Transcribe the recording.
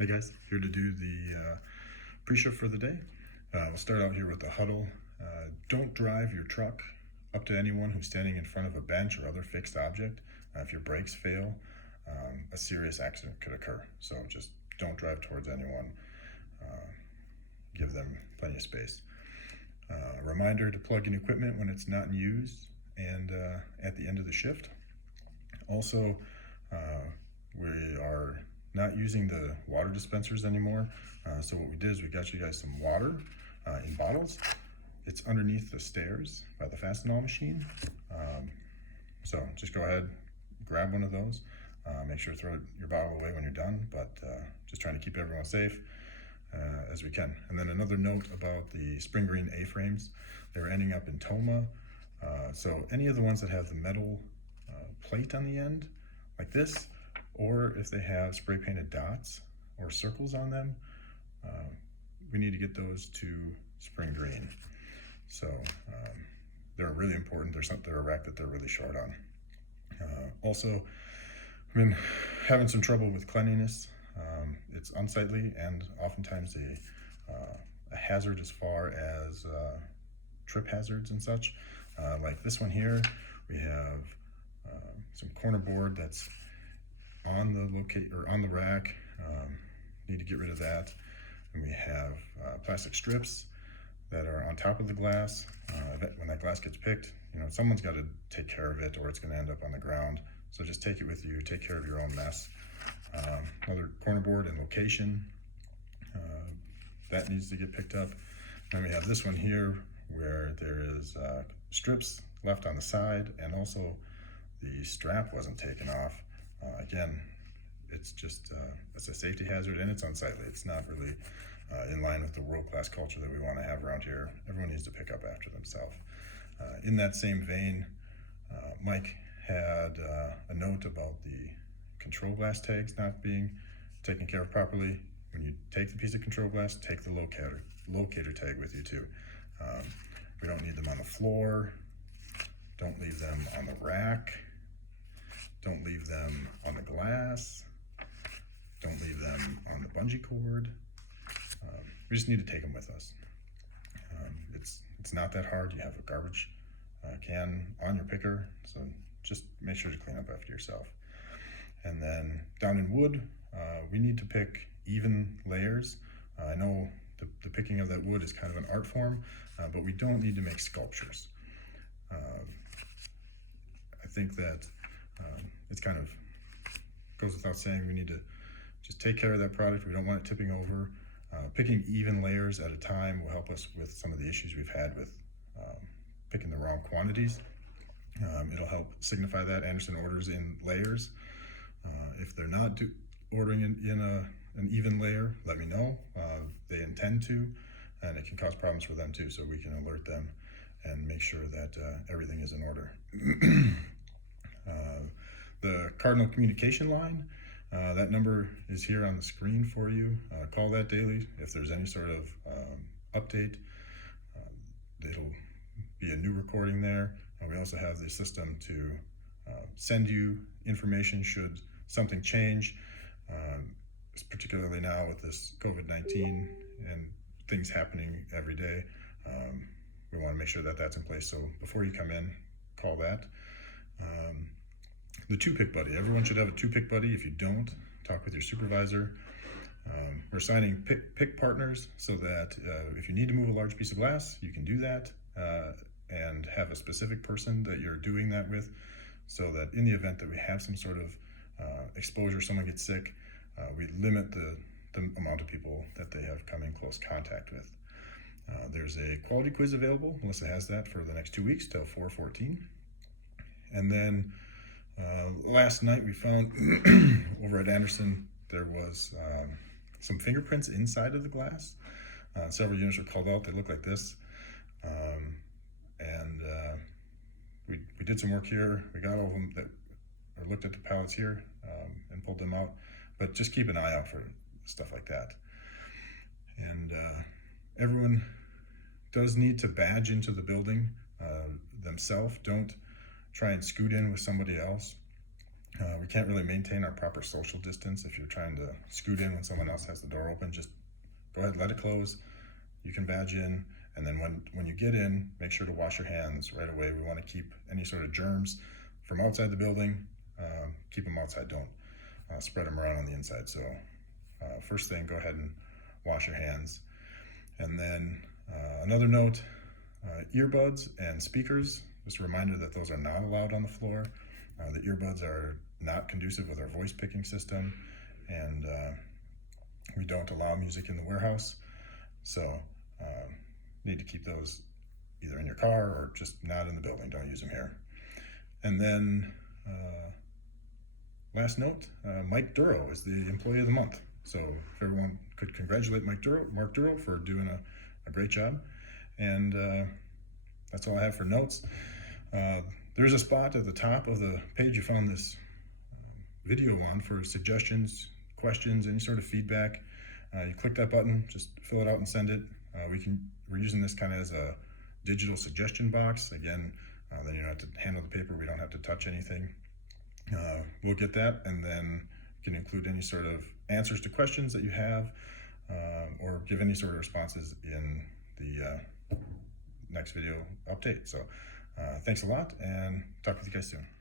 Hey guys, here to do the pre-shift for the day. We'll start out here with the huddle. Don't drive your truck up to anyone who's standing in front of a bench or other fixed object. If your brakes fail, a serious accident could occur. So just don't drive towards anyone. Give them plenty of space. Reminder to plug in equipment when it's not in use and at the end of the shift. Also, we are not using the water dispensers anymore. So what we did is we got you guys some water in bottles. It's underneath the stairs by the Fastenal machine. So just go ahead, grab one of those. Make sure to throw your bottle away when you're done, but just trying to keep everyone safe as we can. And then another note about the spring green A-frames. They were ending up in Toma. So any of the ones that have the metal plate on the end, like this, or if they have spray painted dots or circles on them, we need to get those to spring green. So they're really important. They're a rack that they're really short on. Also, I've been having some trouble with cleanliness. It's unsightly and oftentimes a hazard as far as trip hazards and such. Like this one here, we have some corner board that's on the rack. Need to get rid of that. And we have plastic strips that are on top of the glass. When that glass gets picked, someone's got to take care of it, or it's going to end up on the ground. So just take it with you. Take care of your own mess. Another corner board and location that needs to get picked up. Then we have this one here where there is strips left on the side, and also the strap wasn't taken off. Again, it's just it's a safety hazard and it's unsightly. It's not really in line with the world-class culture that we want to have around here. Everyone needs to pick up after themselves. In that same vein, Mike had a note about the control glass tags not being taken care of properly. When you take the piece of control glass, take the locator tag with you too. We don't need them on the floor. Don't leave them on the rack. Don't leave them on the glass. Don't leave them on the bungee cord. We just need to take them with us. It's not that hard. You have a garbage can on your picker, so just make sure to clean up after yourself. And then down in wood, we need to pick even layers. I know the picking of that wood is kind of an art form, but we don't need to make sculptures. I think that it's kind of goes without saying, we need to just take care of that product. We don't want it tipping over. Picking even layers at a time will help us with some of the issues we've had with picking the wrong quantities. It'll help signify that Anderson orders in layers. If they're not ordering in an even layer, let me know. They intend to, and it can cause problems for them too, so we can alert them and make sure that everything is in order. The Cardinal communication line, that number is here on the screen for you. Call that daily if there's any sort of update. It'll be a new recording there. We also have the system to send you information should something change, particularly now with this COVID-19 and things happening every day. We want to make sure that that's in place. So before you come in, call that. The two-pick buddy. Everyone should have a two-pick buddy. If you don't, talk with your supervisor. We're assigning pick partners so that if you need to move a large piece of glass, you can do that and have a specific person that you're doing that with, so that in the event that we have some sort of exposure, someone gets sick, we limit the amount of people that they have come in close contact with. There's a quality quiz available. Melissa has that for the next 2 weeks till 4/14. And then last night we found over at Anderson there was some fingerprints inside of the glass. Several units were called out. They look like this. We did some work here. We got all of them or looked at the pallets here and pulled them out. But just keep an eye out for stuff like that. And everyone does need to badge into the building themselves. Don't try and scoot in with somebody else. We can't really maintain our proper social distance if you're trying to scoot in when someone else has the door open. Just go ahead, let it close. You can badge in, and then when you get in, make sure to wash your hands right away. We want to keep any sort of germs from outside the building, keep them outside. Don't spread them around on the inside. So first thing, go ahead and wash your hands. And then another note, earbuds and speakers, just a reminder that those are not allowed on the floor. The earbuds are not conducive with our voice picking system, and we don't allow music in the warehouse. So need to keep those either in your car or just not in the building. Don't use them here. And then last note, Mike Duro is the Employee of the Month. So if everyone could congratulate Mark Duro for doing a great job. And that's all I have for notes. There's a spot at the top of the page you found this video on for suggestions, questions, any sort of feedback. You click that button, just fill it out and send it. We're using this kind of as a digital suggestion box. Again, then you don't have to handle the paper. We don't have to touch anything. We'll get that, and then you can include any sort of answers to questions that you have, or give any sort of responses in the next video update. So thanks a lot, and talk with you guys soon.